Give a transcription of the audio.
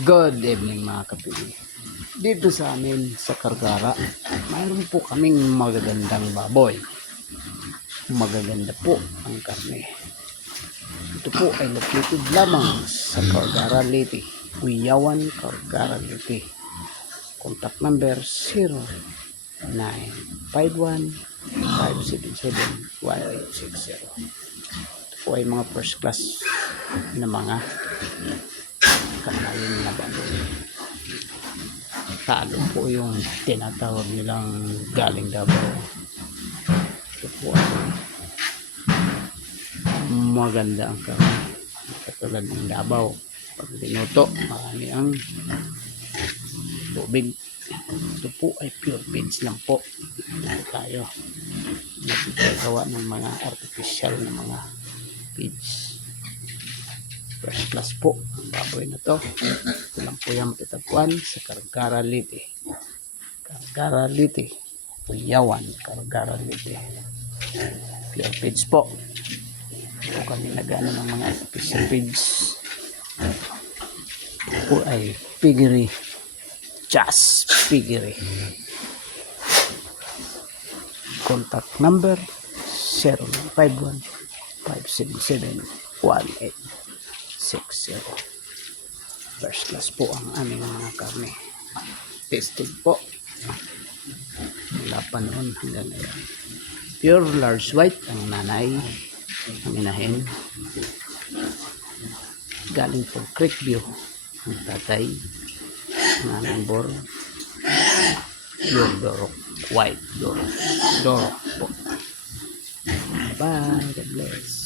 Good evening mga kapili. Dito sa amin sa Cargara, mayroon po kaming magagandang baboy. Magaganda po ang karne. Ito po ay located lamang sa Cargara, Leyte. Uyawan, Cargara, Leyte. Contact number 0951-577-1860. Ito po ay mga first class na mga kanaling na baboy. Talo po yung tinatawag nilang galing Davao. Ito po ay maganda ang karne, katulad ng Davao. Pag dinuto, marami ang tubig. Ito po ay pure feeds lang po. Ito tayo nagagawa ng mga artificial na mga feeds. First class po ang baboy na to. Ito lang po yung tatapuan sa Cargara, Leyte. Cargara, Leyte. Uyawan, Cargara, Leyte. Pure feeds po. Ito kami nagano ng mga artificial feeds. Ito po ay piggery. Just piggery. Contact number 0951-577-1860. First class po ang aming mga karne. Tested po mula pa noon hanggang ngayon. Pure large white ang nanay, ang inahin. Galing po Creekview ang tatay, ang aming bor. Pure Doro, white Doro po. Bye, God bless.